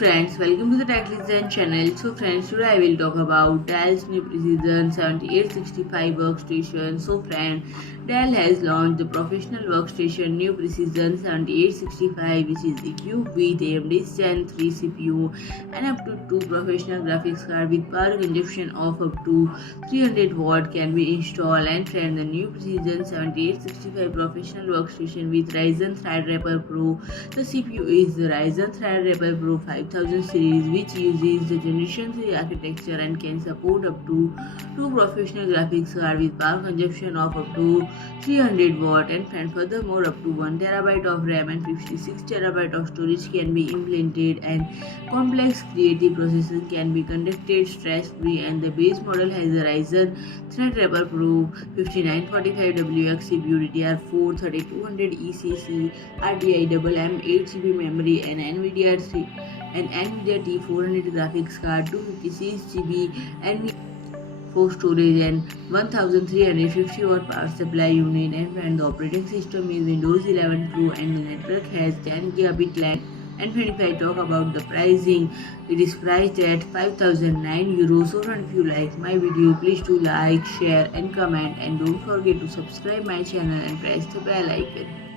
friends, welcome to the Tech Design channel. So friends, today I will talk about Dell's new Precision 7865 workstation. So friend, Dell has launched the professional workstation new Precision 7865, which is equipped with AMD Zen 3 CPU and up to 2 professional graphics card with power consumption of up to 300 watt can be installed. And friend, the new Precision 7865 professional workstation with Ryzen Threadripper PRO. The CPU is the Ryzen Threadripper PRO 5000 series, which uses the Generation 3 architecture and can support up to 2 professional graphics cards with power consumption of up to 300 watt. And furthermore, up to 1 terabyte of RAM and 56 terabyte of storage can be implemented, and complex creative processing can be conducted stress-free. And the base model has a Ryzen Threadripper PRO 5945WX CPU, DDR4-3200 ECC RDIMM, 8GB memory, and NVIDIA T400 graphics card, 256GB NVMe for storage, and 1350 watt power supply unit. And the operating system is Windows 11 Pro, and the network has 10 Gigabit LAN. And if I talk about the pricing, it is priced at 5009 euros. So if you like my video, please do like, share and comment, and don't forget to subscribe my channel and press the bell icon.